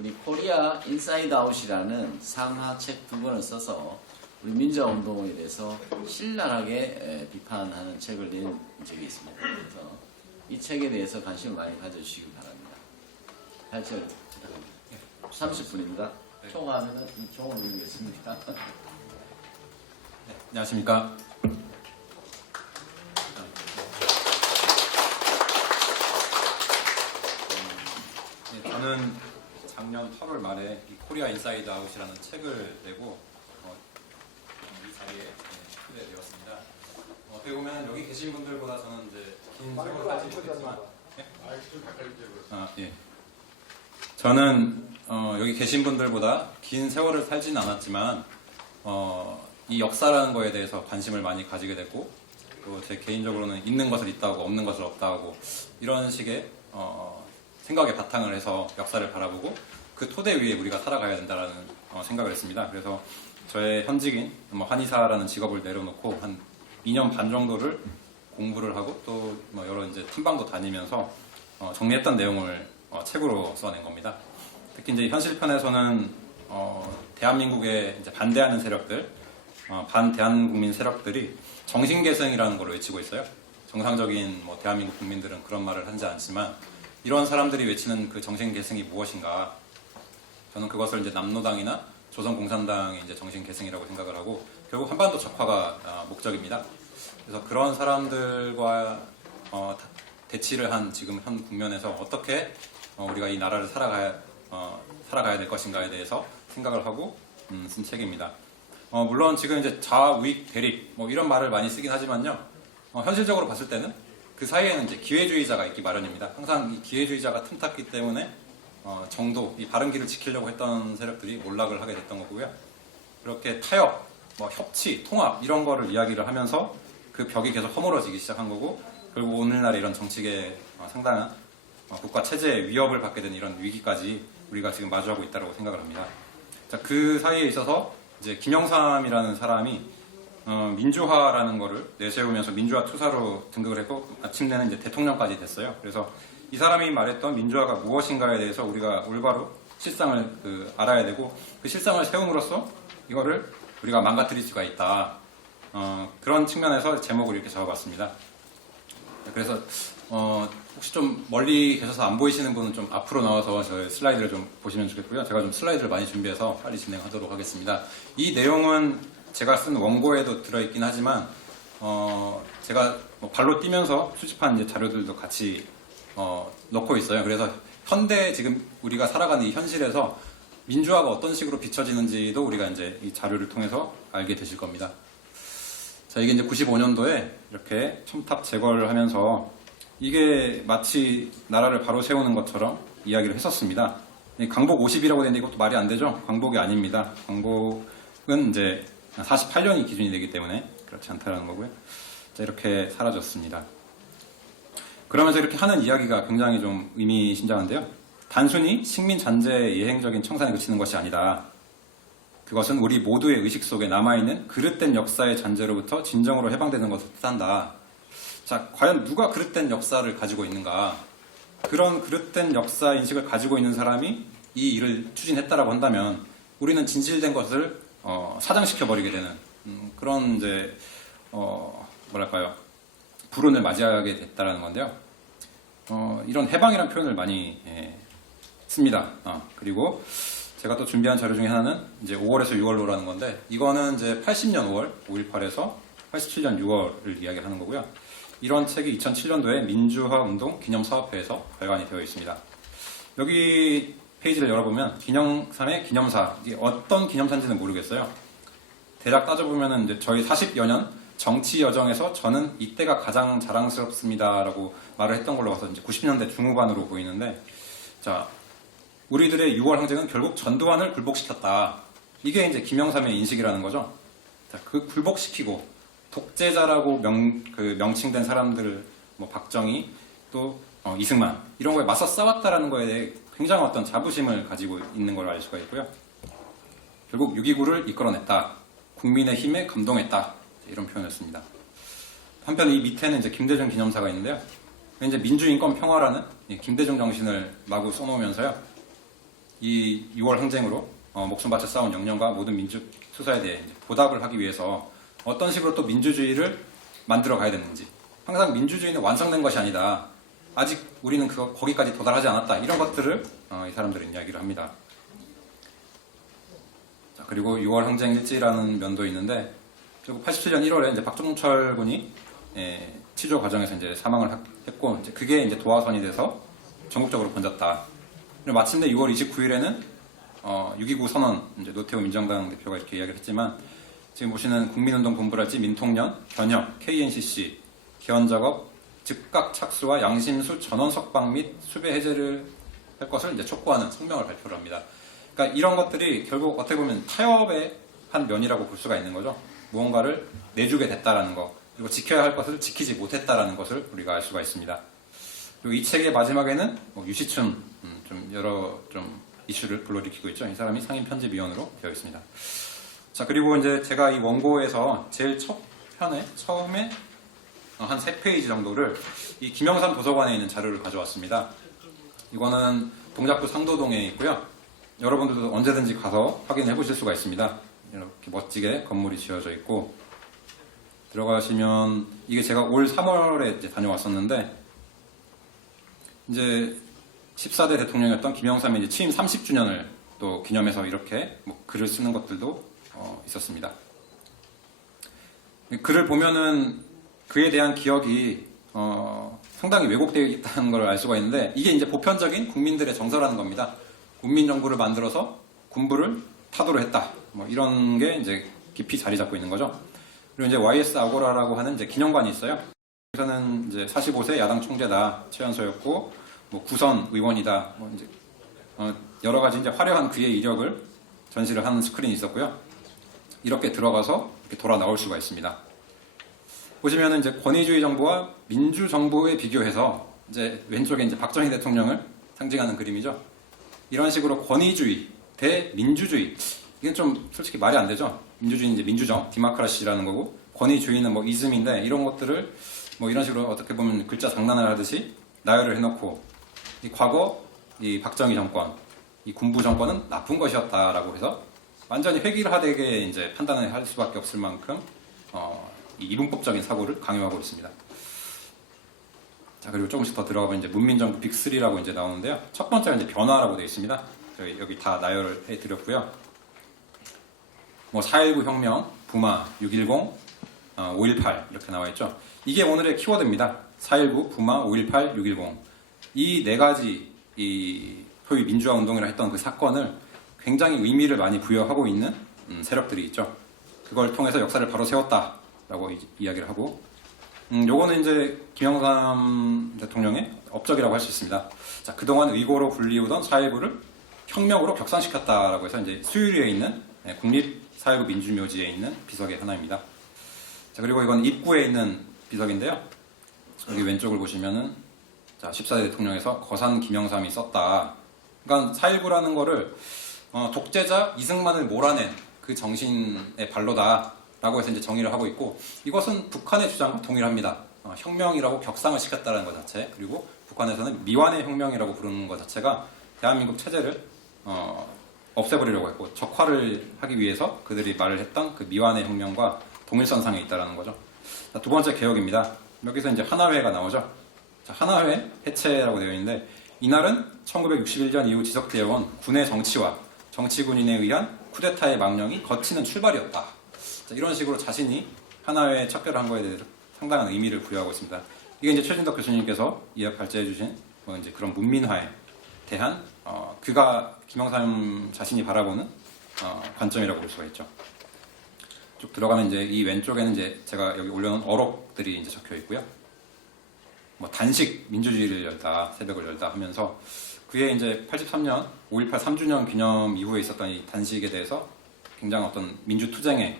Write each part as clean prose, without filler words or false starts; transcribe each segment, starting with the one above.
우리 코리아 인사이드 아웃이라는 상하 책 두 권을 써서 우리 민주화 운동에 대해서 신랄하게 비판하는 책을 낸 적이 있습니다. 그래서 이 책에 대해서 관심을 많이 가져주시기 바랍니다. 발제를 부탁합니다. 30분입니다. 총화하면 이 총을 올리겠습니다. 네, 안녕하십니까. 네, 저는 작년 8월 말에 이 코리아 인사이드 아웃이라는 책을 내고 이 자리에 초대되었습니다. 어떻게 보면 여기 계신 분들보다 저는 이제 긴 세월을 살지 못했지만 예. 저는 여기 계신 분들보다 긴 세월을 살지는 않았지만 이 역사라는 거에 대해서 관심을 많이 가지게 됐고 또 제 개인적으로는 있는 것을 있다고 없는 것을 없다고 이런 식의 생각에 바탕을 해서 역사를 바라보고 그 토대 위에 우리가 살아가야 된다는 생각을 했습니다. 그래서 저의 현직인 한의사라는 직업을 내려놓고 한 2년 반 정도를 공부를 하고 또 여러 이제 탐방도 다니면서 정리했던 내용을 책으로 써낸 겁니다. 특히 이제 현실편에서는 대한민국에 이제 반대하는 세력들, 반대한국민 세력들이 정신계승이라는 걸 외치고 있어요. 정상적인 대한민국 국민들은 그런 말을 하지 않지만 이런 사람들이 외치는 그 정신계승이 무엇인가? 저는 그것을 이제 남노당이나 조선공산당의 이제 정신계승이라고 생각을 하고 결국 한반도 적화가 목적입니다. 그래서 그런 사람들과 대치를 한 지금 현 국면에서 어떻게 우리가 이 나라를 살아가야 될 것인가에 대해서 생각을 하고 쓴 책입니다. 물론 지금 이제 좌우익 대립 이런 말을 많이 쓰긴 하지만요. 현실적으로 봤을 때는 그 사이에는 이제 기회주의자가 있기 마련입니다. 항상 이 기회주의자가 틈탔기 때문에 정도, 이 바른 길을 지키려고 했던 세력들이 몰락을 하게 됐던 거고요. 이렇게 타협, 협치, 통합 이런 거를 이야기를 하면서 그 벽이 계속 허물어지기 시작한 거고 결국 오늘날의 이런 정치계 상당한 국가 체제에 위협을 받게 된 이런 위기까지 우리가 지금 마주하고 있다고 생각을 합니다. 자, 그 사이에 있어서 이제 김영삼이라는 사람이 민주화라는 거를 내세우면서 민주화 투사로 등극을 했고 마침내는 이제 대통령까지 됐어요. 그래서 이 사람이 말했던 민주화가 무엇인가에 대해서 우리가 올바로 실상을 알아야 되고 그 실상을 세움으로써 이거를 우리가 망가뜨릴 수가 있다. 그런 측면에서 제목을 이렇게 잡아봤습니다. 그래서 혹시 좀 멀리 계셔서 안 보이시는 분은 좀 앞으로 나와서 저의 슬라이드를 좀 보시면 좋겠고요. 제가 좀 슬라이드를 많이 준비해서 빨리 진행하도록 하겠습니다. 이 내용은 제가 쓴 원고에도 들어있긴 하지만 제가 발로 뛰면서 수집한 이제 자료들도 같이 넣고 있어요. 그래서 현대 지금 우리가 살아가는 이 현실에서 민주화가 어떤 식으로 비춰지는지도 우리가 이제 이 자료를 통해서 알게 되실 겁니다. 자, 이게 이제 95년도에 이렇게 첨탑 제거를 하면서 이게 마치 나라를 바로 세우는 것처럼 이야기를 했었습니다. 광복 50이라고 되는데 이것도 말이 안 되죠? 광복이 아닙니다. 광복은 이제 48년이 기준이 되기 때문에 그렇지 않다는 거고요. 자, 이렇게 사라졌습니다. 그러면서 이렇게 하는 이야기가 굉장히 좀 의미심장한데요. 단순히 식민 잔재의 예행적인 청산에 그치는 것이 아니다. 그것은 우리 모두의 의식 속에 남아있는 그릇된 역사의 잔재로부터 진정으로 해방되는 것을 뜻한다. 자, 과연 누가 그릇된 역사를 가지고 있는가? 그런 그릇된 역사 인식을 가지고 있는 사람이 이 일을 추진했다라고 한다면 우리는 진실된 것을 사장시켜버리게 되는 그런 이제 뭐랄까요? 불운을 맞이하게 됐다라는 건데요. 이런 해방이라는 표현을 많이 씁니다. 그리고 제가 또 준비한 자료 중에 하나는 이제 5월에서 6월로라는 건데 이거는 이제 80년 5월 5.18에서 87년 6월을 이야기하는 거고요. 이런 책이 2007년도에 민주화 운동 기념사업회에서 발간이 되어 있습니다. 여기 페이지를 열어보면 기념삼의 기념사, 이게 어떤 기념사인지는 모르겠어요. 대략 따져보면 이제 저희 40여 년 정치 여정에서 저는 이때가 가장 자랑스럽습니다라고 말을 했던 걸로 봐서 이제 90년대 중후반으로 보이는데, 자, 우리들의 6월 항쟁은 결국 전두환을 굴복시켰다. 이게 이제 김영삼의 인식이라는 거죠. 자, 그 굴복시키고 독재자라고 명칭된 사람들, 박정희, 또 이승만 이런 거에 맞서 싸웠다라는 거에 대해 굉장히 어떤 자부심을 가지고 있는 걸 알 수가 있고요. 결국 6.29를 이끌어냈다. 국민의 힘에 감동했다. 이런 표현을 씁니다. 한편 이 밑에는 이제 김대중 기념사가 있는데요. 이제 민주인권 평화라는 김대중 정신을 마구 써놓으면서요. 이 6월 항쟁으로 목숨 바쳐 싸운 영령과 모든 민족 수사에 대해 이제 보답을 하기 위해서 어떤 식으로 또 민주주의를 만들어 가야 되는지, 항상 민주주의는 완성된 것이 아니다, 아직 우리는 거기까지 도달하지 않았다, 이런 것들을 이 사람들은 이야기를 합니다. 자, 그리고 6월 항쟁 일지라는 면도 있는데, 그리고 87년 1월에 이제 박종철 군이 치조 과정에서 이제 사망을 했고, 이제 그게 이제 도화선이 돼서 전국적으로 번졌다. 그리고 마침내 6월 29일에는 6.29 선언, 이제 노태우 민정당 대표가 이렇게 이야기를 했지만, 지금 보시는 국민운동본부랄지 민통년, 견역, KNCC, 기원작업, 즉각 착수와 양심수 전원 석방 및 수배 해제를 할 것을 이제 촉구하는 성명을 발표를 합니다. 그러니까 이런 것들이 결국 어떻게 보면 타협의 한 면이라고 볼 수가 있는 거죠. 무언가를 내주게 됐다라는 거, 그리고 지켜야 할 것을 지키지 못했다라는 것을 우리가 알 수가 있습니다. 그리고 이 책의 마지막에는 유시춘, 좀 여러 좀 이슈를 불러일으키고 있죠. 이 사람이 상임 편집위원으로 되어 있습니다. 자, 그리고 이제 제가 이 원고에서 제일 첫 편에 처음에 한 3페이지 정도를 이 김영삼 도서관에 있는 자료를 가져왔습니다. 이거는 동작구 상도동에 있고요. 여러분들도 언제든지 가서 확인해 보실 수가 있습니다. 이렇게 멋지게 건물이 지어져 있고, 들어가시면 이게 제가 올 3월에 이제 다녀왔었는데, 이제 14대 대통령이었던 김영삼의 이제 취임 30주년을 또 기념해서 이렇게 뭐 글을 쓰는 것들도 있었습니다. 글을 보면은 그에 대한 기억이 상당히 왜곡되어 있다는 걸 알 수가 있는데, 이게 이제 보편적인 국민들의 정서라는 겁니다. 국민정부를 만들어서 군부를 타도를 했다, 뭐 이런 게 이제 깊이 자리 잡고 있는 거죠. 그리고 이제 YS 아고라라고 하는 이제 기념관이 있어요. 여기서는 이제 45세 야당 총재다, 최연소였고 뭐 구선 의원이다, 뭐 이제 여러 가지 이제 화려한 그의 이력을 전시를 하는 스크린이 있었고요. 이렇게 들어가서 이렇게 돌아 나올 수가 있습니다. 보시면은 이제 권위주의 정부와 민주 정부에 비교해서 이제 왼쪽에 이제 박정희 대통령을 상징하는 그림이죠. 이런 식으로 권위주의 대 민주주의, 이게 좀 솔직히 말이 안 되죠. 민주주의는 이제 민주정, 디마크라시라는 거고, 권위주의는 뭐 이즘인데, 이런 것들을 뭐 이런 식으로 어떻게 보면 글자 장난을 하듯이 나열을 해놓고, 이 과거 이 박정희 정권, 이 군부 정권은 나쁜 것이었다라고 해서 완전히 획일화되게 이제 판단을 할 수밖에 없을 만큼 이 이분법적인 사고를 강요하고 있습니다. 자, 그리고 조금씩 더 들어가면 이제 문민정부 빅3라고 이제 나오는데요. 첫 번째가 이제 변화라고 되어 있습니다. 여기 다 나열을 해드렸고요. 뭐 4.19 혁명, 부마, 6.10, 5.18 이렇게 나와 있죠. 이게 오늘의 키워드입니다. 4.19, 부마, 5.18, 6.10. 이 네 가지 이 소위 민주화 운동이라 했던 그 사건을 굉장히 의미를 많이 부여하고 있는 세력들이 있죠. 그걸 통해서 역사를 바로 세웠다라고 이야기를 하고, 요거는 이제 김영삼 대통령의 업적이라고 할 수 있습니다. 자, 그동안 의고로 불리우던 4.19를 혁명으로 격상시켰다라고 해서 이제 수유리에 있는 국립 4.19 민주묘지에 있는 비석의 하나입니다. 자, 그리고 이건 입구에 있는 비석인데요. 여기 왼쪽을 보시면은, 자, 14대 대통령에서 거산 김영삼이 썼다. 그러니까 4.19라는 거를 독재자 이승만을 몰아낸 그 정신의 발로다라고 해서 이제 정의를 하고 있고, 이것은 북한의 주장과 동일합니다. 혁명이라고 격상을 시켰다는 것 자체, 그리고 북한에서는 미완의 혁명이라고 부르는 것 자체가 대한민국 체제를 없애버리려고 했고 적화를 하기 위해서 그들이 말을 했던 그 미완의 혁명과 동일선상에 있다는 거죠. 자, 두 번째 개혁입니다. 여기서 이제 하나회가 나오죠. 자, 하나회 해체라고 되어 있는데, 이날은 1961년 이후 지속되어 온 군의 정치와 정치군인에 의한 쿠데타의 망령이 거치는 출발이었다. 자, 이런 식으로 자신이 하나회에 척결한 거에 대해서 상당한 의미를 부여하고 있습니다. 이게 이제 최진덕 교수님께서 이해 발제해 주신 뭐 이제 그런 문민화에 대한 그가 김영삼 자신이 바라보는 관점이라고 볼 수가 있죠. 쭉 들어가면 이제 이 왼쪽에는 이제 제가 여기 올려놓은 어록들이 이제 적혀 있고요. 뭐 단식 민주주의를 열다, 새벽을 열다 하면서 그게 이제 83년 5.18 3주년 기념 이후에 있었던 이 단식에 대해서 굉장히 어떤 민주투쟁의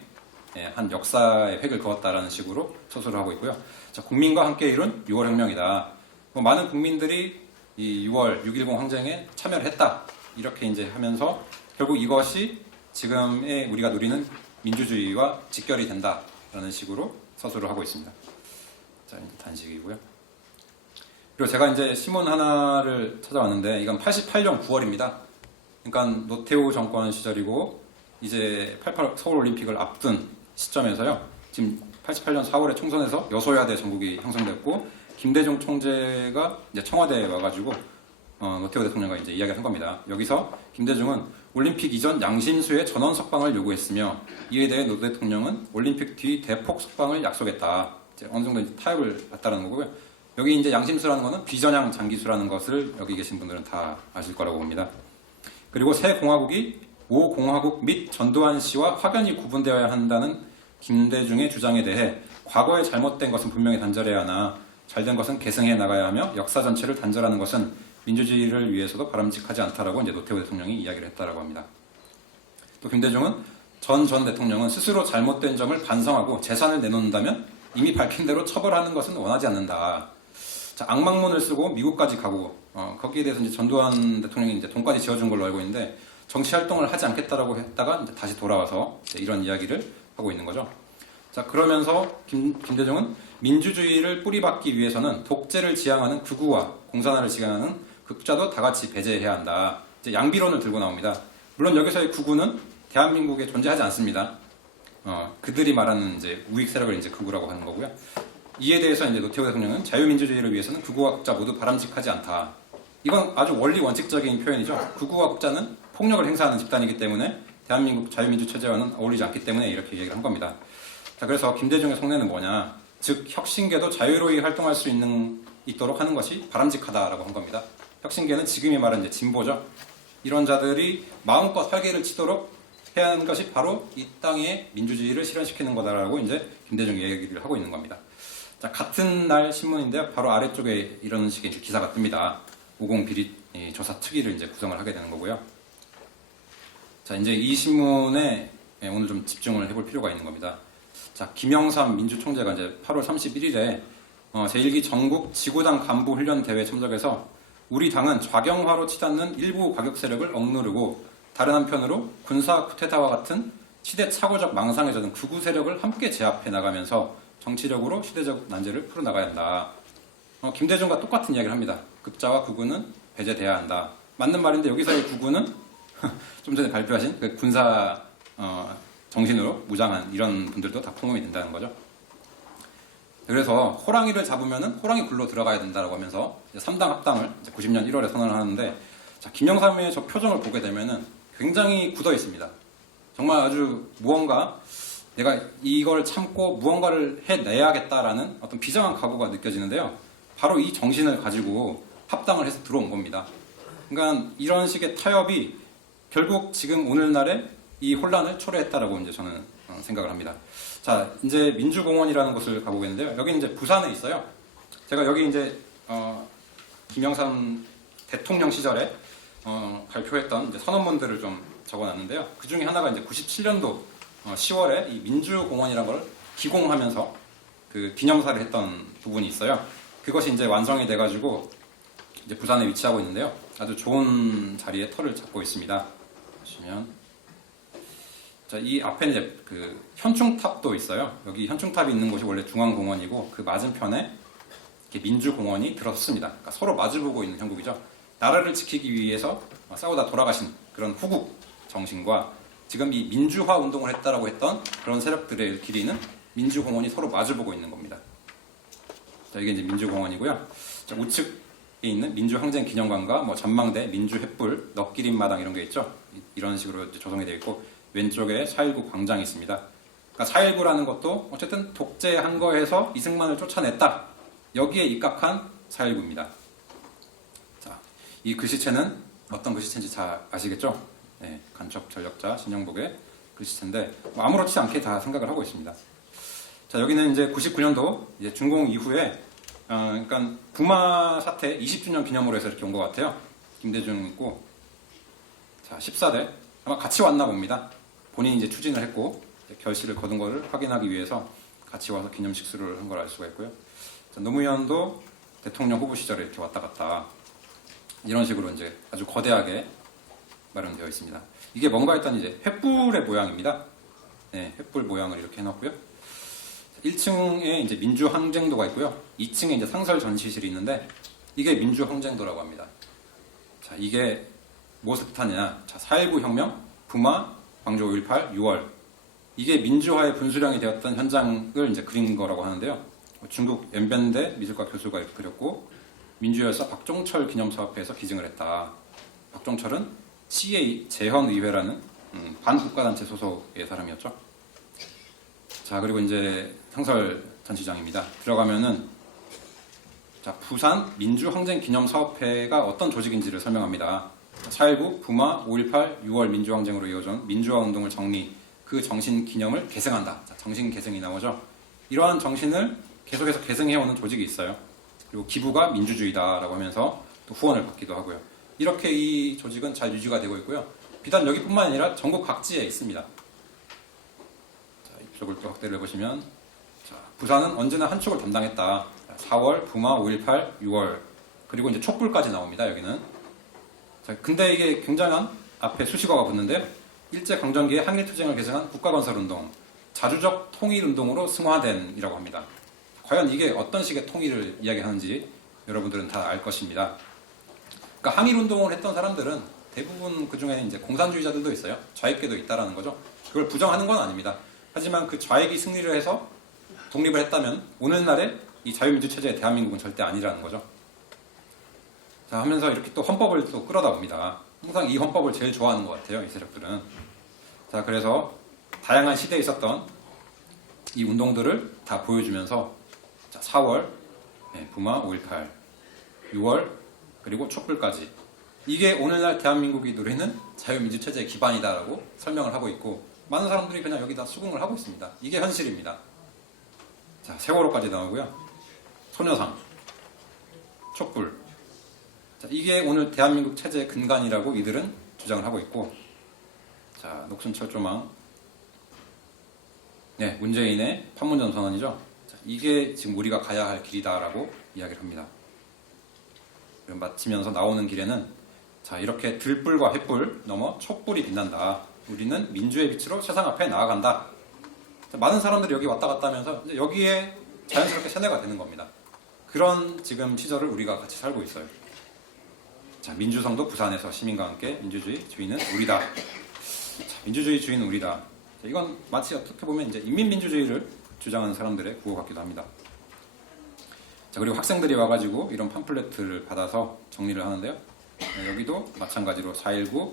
한 역사의 획을 그었다라는 식으로 서술을 하고 있고요. 자, 국민과 함께 이룬 6월 혁명이다. 뭐 많은 국민들이 이 6월 6.10 항쟁에 참여를 했다. 이렇게 이제 하면서 결국 이것이 지금의 우리가 누리는 민주주의와 직결이 된다라는 식으로 서술을 하고 있습니다. 자, 이제 단식이고요. 그리고 제가 이제 신문 하나를 찾아왔는데, 이건 88년 9월입니다. 그러니까 노태우 정권 시절이고 이제 88 서울 올림픽을 앞둔 시점에서요. 지금 88년 4월에 총선에서 여소야대 전국이 형성됐고 김대중 총재가 이제 청와대에 와가지고 노태우 대통령과 이제 이야기를 한 겁니다. 여기서 김대중은 올림픽 이전 양심수의 전원 석방을 요구했으며 이에 대해 노 대통령은 올림픽 뒤 대폭 석방을 약속했다. 이제 어느 정도 이제 타협을 봤다는 거고요. 여기 이제 양심수라는 거는 비전향 장기수라는 것을 여기 계신 분들은 다 아실 거라고 봅니다. 그리고 새 공화국이 5공화국 및 전두환 씨와 확연히 구분되어야 한다는 김대중의 주장에 대해 과거에 잘못된 것은 분명히 단절해야 하나 잘된 것은 계승해 나가야 하며 역사 전체를 단절하는 것은 민주주의를 위해서도 바람직하지 않다라고 이제 노태우 대통령이 이야기를 했다라고 합니다. 또 김대중은 전 대통령은 스스로 잘못된 점을 반성하고 재산을 내놓는다면 이미 밝힌 대로 처벌하는 것은 원하지 않는다. 자, 악망문을 쓰고 미국까지 가고 거기에 대해서 이제 전두환 대통령이 이제 돈까지 지어준 걸로 알고 있는데 정치 활동을 하지 않겠다라고 했다가 이제 다시 돌아와서 이제 이런 이야기를 하고 있는 거죠. 자, 그러면서 김대중은 민주주의를 뿌리박기 위해서는 독재를 지향하는 극우와 공산화를 지향하는 극자도 다 같이 배제해야 한다. 이제 양비론을 들고 나옵니다. 물론 여기서의 극우는 대한민국에 존재하지 않습니다. 그들이 말하는 이제 우익 세력을 이제 극우라고 하는 거고요. 이에 대해서 이제 노태우 대통령은 자유민주주의를 위해서는 극우와 극자 모두 바람직하지 않다. 이건 아주 원리 원칙적인 표현이죠. 극우와 극자는 폭력을 행사하는 집단이기 때문에 대한민국 자유민주 체제와는 어울리지 않기 때문에 이렇게 얘기를 한 겁니다. 자, 그래서 김대중의 속내는 뭐냐? 즉 혁신계도 자유로이 활동할 수 있도록 하는 것이 바람직하다라고 한 겁니다. 혁신계는 지금이 말하는 이제 진보죠. 이런 자들이 마음껏 활개를 치도록 해야 하는 것이 바로 이 땅에 민주주의를 실현시키는 거다라고 이제 김대중이 얘기를 하고 있는 겁니다. 자, 같은 날 신문인데요. 바로 아래쪽에 이런 식의 기사가 뜹니다. 50 비리 조사 특위를 이제 구성을 하게 되는 거고요. 자, 이제 이 신문에 오늘 좀 집중을 해볼 필요가 있는 겁니다. 자, 김영삼 민주총재가 이제 8월 31일에 제1기 전국 지구당 간부 훈련 대회에 참석해서 우리 당은 좌경화로 치닫는 일부 과격 세력을 억누르고 다른 한편으로 군사 쿠데타와 같은 시대착오적 망상에 젖은 극우 세력을 함께 제압해 나가면서 정치력으로 시대적 난제를 풀어나가야 한다. 김대중과 똑같은 이야기를 합니다. 극자와 극우는 배제돼야 한다. 맞는 말인데 여기서의 극우는 좀 전에 발표하신 그 군사 정신으로 무장한 이런 분들도 다 포함이 된다는 거죠. 그래서 호랑이를 잡으면은 호랑이 굴로 들어가야 된다라고 하면서 3당 합당을 90년 1월에 선언을 하는데, 자, 김영삼의 저 표정을 보게 되면은 굉장히 굳어 있습니다. 정말 아주 무언가 내가 이걸 참고 무언가를 해내야겠다라는 어떤 비장한 각오가 느껴지는데요. 바로 이 정신을 가지고 합당을 해서 들어온 겁니다. 그러니까 이런 식의 타협이 결국 지금 오늘날의 이 혼란을 초래했다라고 이제 저는 생각을 합니다. 자, 이제 민주공원이라는 곳을 가보겠는데요. 여기 이제 부산에 있어요. 제가 여기 이제 김영삼 대통령 시절에 발표했던 이제 선언문들을 좀 적어놨는데요. 그 중에 하나가 이제 97년도 10월에 이 민주공원이라는 걸 기공하면서 그 기념사를 했던 부분이 있어요. 그것이 이제 완성이 돼가지고 이제 부산에 위치하고 있는데요. 아주 좋은 자리에 터를 잡고 있습니다. 보시면. 자, 이 앞에 이제 그 현충탑도 있어요. 여기 현충탑이 있는 곳이 원래 중앙공원이고 그 맞은편에 이렇게 민주공원이 들어섰습니다. 그러니까 서로 마주보고 있는 형국이죠. 나라를 지키기 위해서 싸우다 돌아가신 그런 후국 정신과 지금 이 민주화 운동을 했다라고 했던 그런 세력들의 길이는 민주공원이 서로 마주보고 있는 겁니다. 자, 이게 이제 민주공원이고요. 자, 우측에 있는 민주항쟁 기념관과 뭐 전망대, 민주횃불, 넋기린 마당 이런 게 있죠. 이런 식으로 이제 조성이 되어 있고 왼쪽에 4.19 광장이 있습니다. 그러니까 4.19라는 것도 어쨌든 독재한 거에서 이승만을 쫓아냈다. 여기에 입각한 4.19입니다. 자, 이 글씨체는 어떤 글씨체인지 잘 아시겠죠? 네, 간첩 전력자 신영복의 글씨체인데 뭐 아무렇지 않게 다 생각을 하고 있습니다. 자, 여기는 이제 99년도 이제 준공 이후에 그러니까 부마 사태 20주년 기념으로 해서 이렇게 온 것 같아요. 김대중 있고, 자, 14대 아마 같이 왔나 봅니다. 본인이 이제 추진을 했고 결실을 거둔 거를 확인하기 위해서 같이 와서 기념 식수를 한 걸 알 수가 있고요. 자, 노무현도 대통령 후보 시절에 이렇게 왔다 갔다 이런 식으로 이제 아주 거대하게 마련되어 있습니다. 이게 뭔가 했더니 이제 횃불의 모양입니다. 네, 횃불 모양을 이렇게 해놨고요. 1층에 이제 민주항쟁도가 있고요. 2층에 이제 상설 전시실이 있는데 이게 민주항쟁도라고 합니다. 자, 이게 무엇을 뜻하느냐? 자, 4.19 혁명, 부마, 광주 5.18, 6월. 이게 민주화의 분수령이 되었던 현장을 이제 그린 거라고 하는데요. 중국 연변대 미술과 교수가 이렇게 그렸고, 민주여사 박종철 기념사업회에서 기증을 했다. 박종철은 CA 재헌의회라는 반국가단체 소속의 사람이었죠. 자, 그리고 이제 상설 전시장입니다. 들어가면은 자, 부산 민주항쟁기념사업회가 어떤 조직인지를 설명합니다. 4.19 부마 5.18 6월 민주항쟁으로 이어진 민주화 운동을 정리, 그 정신 기념을 계승한다. 자, 정신 계승이 나오죠. 이러한 정신을 계속해서 계승해오는 조직이 있어요. 그리고 기부가 민주주의다라고 하면서 또 후원을 받기도 하고요. 이렇게 이 조직은 잘 유지가 되고 있고요. 비단 여기뿐만 아니라 전국 각지에 있습니다. 자, 이쪽을 또 확대를 해보시면 자, 부산은 언제나 한쪽을 담당했다. 4월, 부마, 5.18, 6월 그리고 이제 촛불까지 나옵니다. 여기는. 자, 근데 이게 굉장한 앞에 수식어가 붙는데요. 일제강점기에 항일투쟁을 계승한 국가건설운동, 자주적 통일운동으로 승화된이라고 합니다. 과연 이게 어떤 식의 통일을 이야기하는지 여러분들은 다 알 것입니다. 그러니까 항일운동을 했던 사람들은 대부분 그 중에는 이제 공산주의자들도 있어요. 좌익계도 있다라는 거죠. 그걸 부정하는 건 아닙니다. 하지만 그 좌익이 승리를 해서 독립을 했다면 오늘날의 이 자유민주 체제의 대한민국은 절대 아니라는 거죠. 자, 하면서 이렇게 또 헌법을 또 끌어다 봅니다. 항상 이 헌법을 제일 좋아하는 것 같아요, 이 세력들은. 자, 그래서 다양한 시대에 있었던 이 운동들을 다 보여주면서 자, 4월, 부마 5.18, 6월, 그리고 촛불까지. 이게 오늘날 대한민국이 누리는 자유민주 체제의 기반이다라고 설명을 하고 있고, 많은 사람들이 그냥 여기다 수긍을 하고 있습니다. 이게 현실입니다. 자, 세월호까지 나오고요. 소녀상, 촛불. 자, 이게 오늘 대한민국 체제의 근간이라고 이들은 주장을 하고 있고, 자, 녹순철조망. 네, 문재인의 판문점 선언이죠. 자, 이게 지금 우리가 가야 할 길이다라고 이야기를 합니다. 마치면서 나오는 길에는 자, 이렇게 들불과 횃불 넘어 촛불이 빛난다. 우리는 민주의 빛으로 세상 앞에 나아간다. 자, 많은 사람들이 여기 왔다 갔다 하면서 이제 여기에 자연스럽게 세뇌가 되는 겁니다. 그런 지금 시절을 우리가 같이 살고 있어요. 자, 민주성도 부산에서 시민과 함께 민주주의 주인은 우리다. 자, 민주주의 주인은 우리다. 자, 이건 마치 어떻게 보면 이제 인민민주주의를 주장하는 사람들의 구호 같기도 합니다. 자, 그리고 학생들이 와가지고 이런 팜플렛을 받아서 정리를 하는데요. 네, 여기도 마찬가지로 4.19,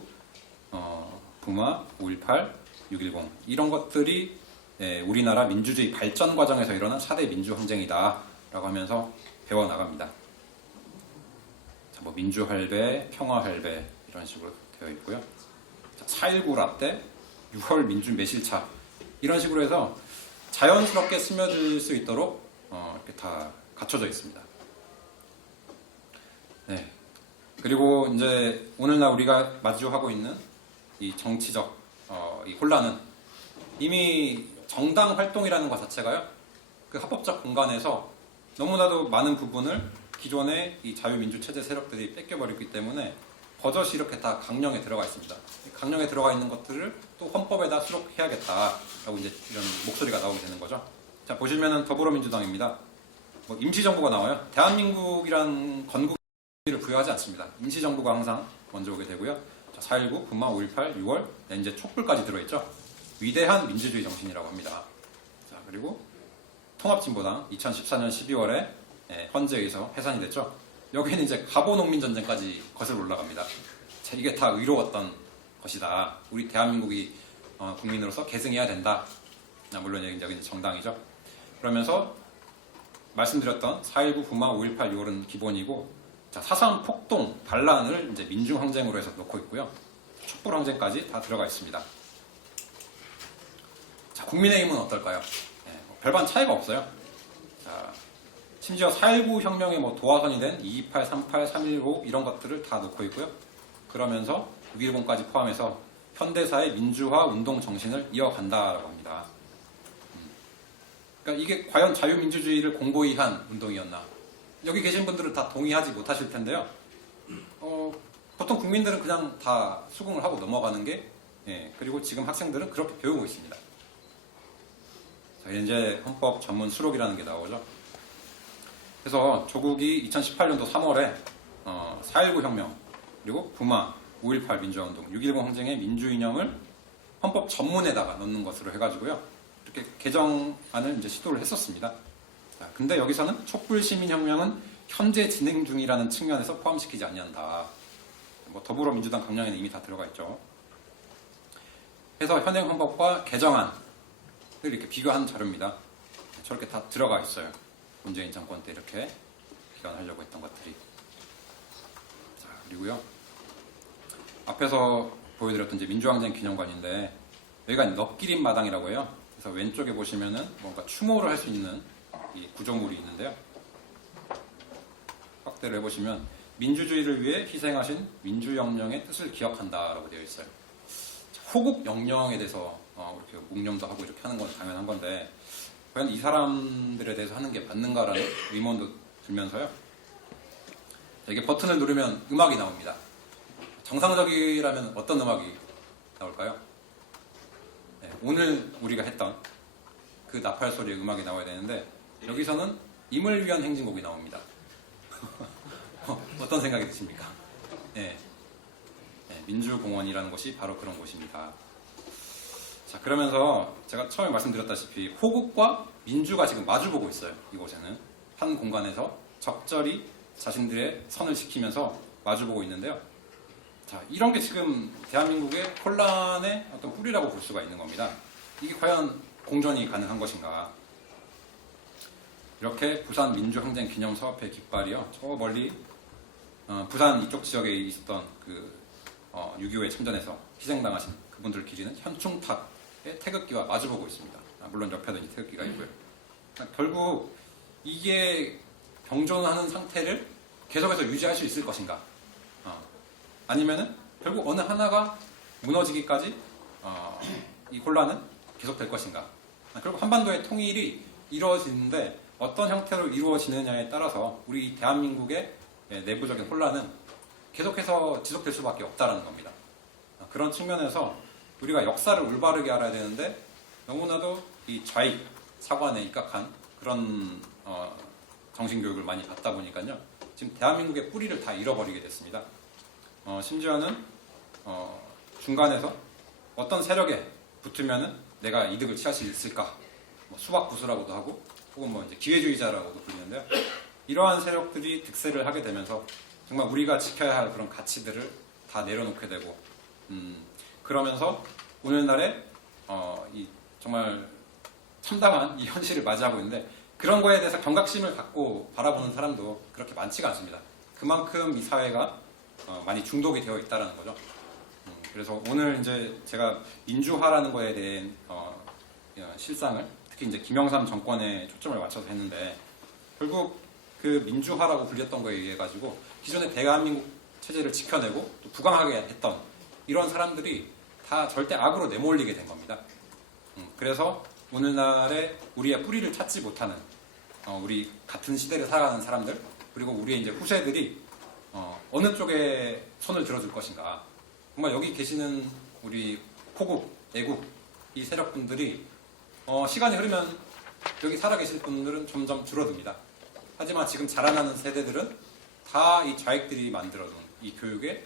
부마, 5.18, 6.10 이런 것들이 우리나라 민주주의 발전 과정에서 일어난 4대 민주항쟁이다 라고 하면서 배워나갑니다. 자, 뭐 민주할배, 평화할배 이런 식으로 되어 있고요. 4.19 라떼, 6월 민주 매실차 이런 식으로 해서 자연스럽게 스며들 수 있도록 이렇게 다 갖춰져 있습니다. 네. 그리고 이제 오늘날 우리가 마주하고 있는 이 정치적 이 혼란은 이미 정당 활동이라는 것 자체가요, 그 합법적 공간에서 너무나도 많은 부분을 기존의 이 자유민주 체제 세력들이 뺏겨버렸기 때문에 버젓이 이렇게 다 강령에 들어가 있습니다. 강령에 들어가 있는 것들을 또 헌법에다 수록해야겠다라고 이제 이런 목소리가 나오게 되는 거죠. 자, 보시면은 더불어민주당입니다. 뭐 임시정부가 나와요. 대한민국이란 건국을 부여하지 않습니다. 임시정부가 항상 먼저 오게 되고요. 자, 4.19, 부마, 5.18, 6월, 이제 촛불까지 들어있죠. 위대한 민주주의 정신이라고 합니다. 자, 그리고 통합진보당 2014년 12월에 헌재에서 해산이 됐죠. 여기는 이제 가보농민전쟁까지 거슬러 올라갑니다. 자, 이게 다 의로웠던 것이다. 우리 대한민국이 국민으로서 계승해야 된다. 물론 여기는 정당이죠. 그러면서 말씀드렸던 4.19 부마 5.18 6월은 기본이고, 자, 4.3 폭동 반란을 이제 민중항쟁으로 해서 놓고 있고요. 촛불항쟁까지 다 들어가 있습니다. 자, 국민의힘은 어떨까요? 뭐 별반 차이가 없어요. 자, 심지어 4.19 혁명의 뭐 도화선이 된 228, 38, 3.15 이런 것들을 다 놓고 있고요. 그러면서 6.10까지 포함해서 현대사의 민주화 운동 정신을 이어간다라고 합니다. 그러니까 이게 과연 자유민주주의를 공고히 한 운동이었나? 여기 계신 분들은 다 동의하지 못하실 텐데요. 보통 국민들은 그냥 다 수긍을 하고 넘어가는 게, 그리고 지금 학생들은 그렇게 배우고 있습니다. 자, 이제 헌법 전문 수록이라는 게 나오죠. 그래서 조국이 2018년도 3월에 4.19 혁명, 그리고 부마, 5.18 민주화운동, 6.10 항쟁의 민주인형을 헌법 전문에다가 넣는 것으로 해가지고요. 이렇게 개정안을 이제 시도를 했었습니다. 자, 근데 여기서는 촛불시민혁명은 현재 진행 중이라는 측면에서 포함시키지 않는다. 뭐 더불어민주당 강령에는 이미 다 들어가 있죠. 그래서 현행 헌법과 개정안을 이렇게 비교한 자료입니다. 저렇게 다 들어가 있어요. 문재인 정권 때 이렇게 비교하려고 했던 것들이. 자, 그리고요. 앞에서 보여드렸던 이제 민주항쟁 기념관인데 여기가 넙기린 마당이라고 해요. 그래서 왼쪽에 보시면은 뭔가 추모를 할 수 있는 이 구조물이 있는데요. 확대를 해보시면 민주주의를 위해 희생하신 민주혁명의 뜻을 기억한다라고 되어 있어요. 호국 영령에 대해서 이렇게 묵념도 하고 이렇게 하는 건 당연한 건데 과연 이 사람들에 대해서 하는 게 맞는가라는 의문도 들면서요. 이게 버튼을 누르면 음악이 나옵니다. 정상적이라면 어떤 음악이 나올까요? 네, 오늘 우리가 했던 그 나팔 소리의 음악이 나와야 되는데 여기서는 임을 위한 행진곡이 나옵니다. 어떤 생각이 드십니까? 네. 네, 민주공원이라는 곳이 바로 그런 곳입니다. 자, 그러면서 제가 처음에 말씀드렸다시피 호국과 민주가 지금 마주보고 있어요. 이곳에는 한 공간에서 적절히 자신들의 선을 지키면서 마주보고 있는데요. 자, 이런 게 지금 대한민국의 혼란의 어떤 뿌리라고 볼 수가 있는 겁니다. 이게 과연 공존이 가능한 것인가? 이렇게 부산 민주항쟁 기념사업회 깃발이요. 저 멀리 부산 이쪽 지역에 있었던 그 6.25에 참전해서 희생당하신 그분들 기리는 현충탑의 태극기와 마주보고 있습니다. 물론 옆에도 이 태극기가 있고요. 결국 이게 병존하는 상태를 계속해서 유지할 수 있을 것인가? 아니면은 결국 어느 하나가 무너지기까지 이 혼란은 계속될 것인가? 결국 한반도의 통일이 이루어지는데 어떤 형태로 이루어지느냐에 따라서 우리 대한민국의 내부적인 혼란은 계속해서 지속될 수밖에 없다는 겁니다. 그런 측면에서 우리가 역사를 올바르게 알아야 되는데 너무나도 이 좌익 사관에 입각한 그런 정신교육을 많이 받다 보니까요. 지금 대한민국의 뿌리를 다 잃어버리게 됐습니다. 심지어는 중간에서 어떤 세력에 붙으면은 내가 이득을 취할 수 있을까? 뭐 수박부수라고도 하고 혹은 뭐 이제 기회주의자라고도 불리는데요. 이러한 세력들이 득세를 하게 되면서 정말 우리가 지켜야 할 그런 가치들을 다 내려놓게 되고 그러면서 오늘날에 이 정말 참담한 이 현실을 맞이하고 있는데 그런 거에 대해서 경각심을 갖고 바라보는 사람도 그렇게 많지가 않습니다. 그만큼 이 사회가 많이 중독이 되어 있다는 거죠. 그래서 오늘 이제 제가 민주화라는 거에 대한 실상을 특히 이제 김영삼 정권에 초점을 맞춰서 했는데 결국 그 민주화라고 불렸던 거에 의해 가지고 기존의 대한민국 체제를 지켜내고 또 부강하게 했던 이런 사람들이 다 절대 악으로 내몰리게 된 겁니다. 그래서 오늘날에 우리의 뿌리를 찾지 못하는 우리 같은 시대를 살아가는 사람들 그리고 우리의 이제 후세들이 어느 쪽에 손을 들어줄 것인가. 정말 여기 계시는 우리 호국, 애국 이 세력분들이 시간이 흐르면 여기 살아계실 분들은 점점 줄어듭니다. 하지만 지금 자라나는 세대들은 다 이 좌익들이 만들어둔 이 교육에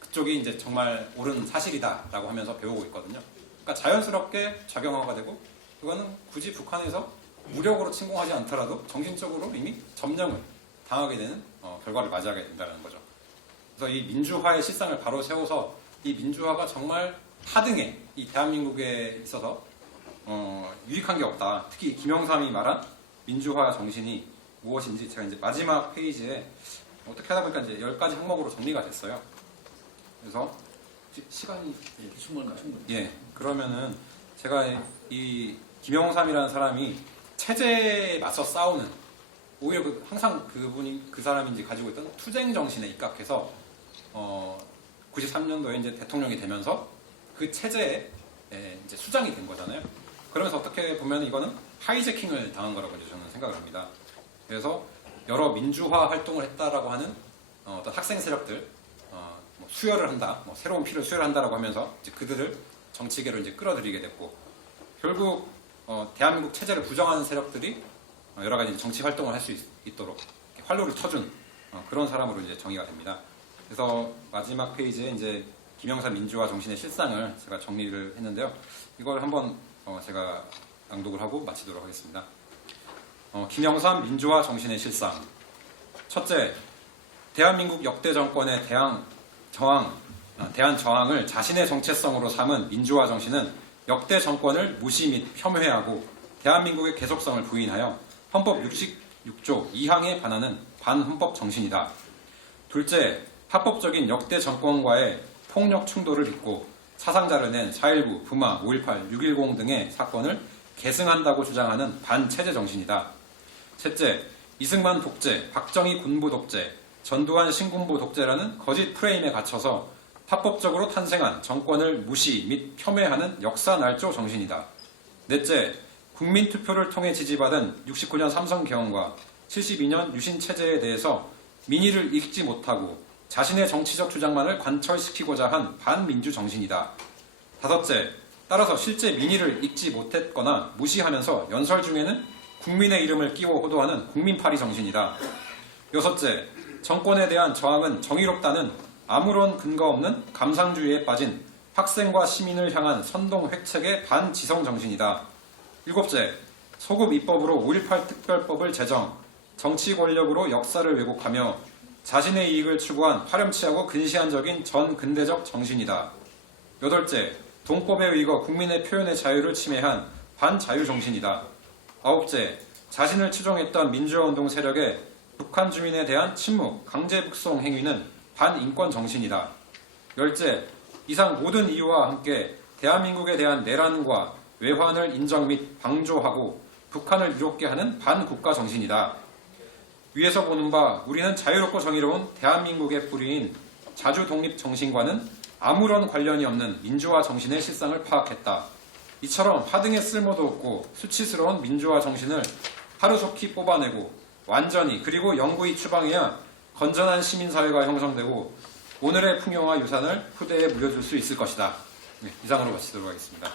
그쪽이 이제 정말 옳은 사실이다라고 하면서 배우고 있거든요. 그러니까 자연스럽게 작용화가 되고 그거는 굳이 북한에서 무력으로 침공하지 않더라도 정신적으로 이미 점령을 당하게 되는 결과를 맞이하게 된다는 거죠. 그래서 이 민주화의 실상을 바로 세워서 이 민주화가 정말 하등에 이 대한민국에 있어서 유익한 게 없다. 특히 김영삼이 말한 민주화 정신이 무엇인지 제가 이제 마지막 페이지에 어떻게 하다 보니까 이제 10가지 항목으로 정리가 됐어요. 그래서 시간이 충분히. 예, 그러면은 제가 이 김영삼이라는 사람이 체제에 맞서 싸우는 오히려 항상 그 사람이 이제 가지고 있던 투쟁 정신에 입각해서 93년도에 이제 대통령이 되면서 그 체제에 이제 수장이 된 거잖아요. 그러면서 어떻게 보면 이거는 하이제킹을 당한 거라고 이제 저는 생각을 합니다. 그래서 여러 민주화 활동을 했다라고 하는 어떤 학생 세력들 뭐 수혈을 한다, 뭐 새로운 피를 수혈한다라고 하면서 이제 그들을 정치계로 이제 끌어들이게 됐고 결국 대한민국 체제를 부정하는 세력들이 여러 가지 정치 활동을 할 수 있도록 활로를 쳐준 그런 사람으로 이제 정의가 됩니다. 그래서 마지막 페이지에 이제 김영삼 민주화 정신의 실상을 제가 정리를 했는데요. 이걸 한번 제가 낭독을 하고 마치도록 하겠습니다. 김영삼 민주화 정신의 실상. 첫째, 대한민국 역대 정권의 대한 저항을 자신의 정체성으로 삼은 민주화 정신은 역대 정권을 무시 및 폄훼하고 대한민국의 계속성을 부인하여 헌법 66조 2항에 반하는 반헌법 정신이다. 둘째, 합법적인 역대 정권과의 폭력 충돌을 빚고 사상자를 낸 4.19, 부마, 5.18, 6.10 등의 사건을 계승한다고 주장하는 반체제 정신이다. 셋째, 이승만 독재, 박정희 군부 독재, 전두환 신군부 독재라는 거짓 프레임에 갇혀서 합법적으로 탄생한 정권을 무시 및 폄훼하는 역사 날조 정신이다. 넷째, 국민투표를 통해 지지받은 69년 삼성개헌과 72년 유신체제에 대해서 민의를 읽지 못하고 자신의 정치적 주장만을 관철시키고자 한 반민주 정신이다. 다섯째, 따라서 실제 민의를 읽지 못했거나 무시하면서 연설 중에는 국민의 이름을 끼워 호도하는 국민파리 정신이다. 여섯째, 정권에 대한 저항은 정의롭다는 아무런 근거 없는 감상주의에 빠진 학생과 시민을 향한 선동 획책의 반지성 정신이다. 일곱째, 소급 입법으로 5.18 특별법을 제정, 정치 권력으로 역사를 왜곡하며 자신의 이익을 추구한 파렴치하고 근시안적인 전근대적 정신이다. 여덟째, 동법에 의거 국민의 표현의 자유를 침해한 반자유 정신이다. 아홉째, 자신을 추종했던 민주화운동 세력의 북한 주민에 대한 침묵, 강제 북송 행위는 반인권 정신이다. 열째, 이상 모든 이유와 함께 대한민국에 대한 내란과 외환을 인정 및 방조하고 북한을 유롭게 하는 반국가 정신이다. 위에서 보는 바 우리는 자유롭고 정의로운 대한민국의 뿌리인 자주 독립 정신과는 아무런 관련이 없는 민주화 정신의 실상을 파악했다. 이처럼 하등의 쓸모도 없고 수치스러운 민주화 정신을 하루속히 뽑아내고 완전히 그리고 영구히 추방해야 건전한 시민사회가 형성되고 오늘의 풍요와 유산을 후대에 물려줄 수 있을 것이다. 네, 이상으로 마치도록 하겠습니다.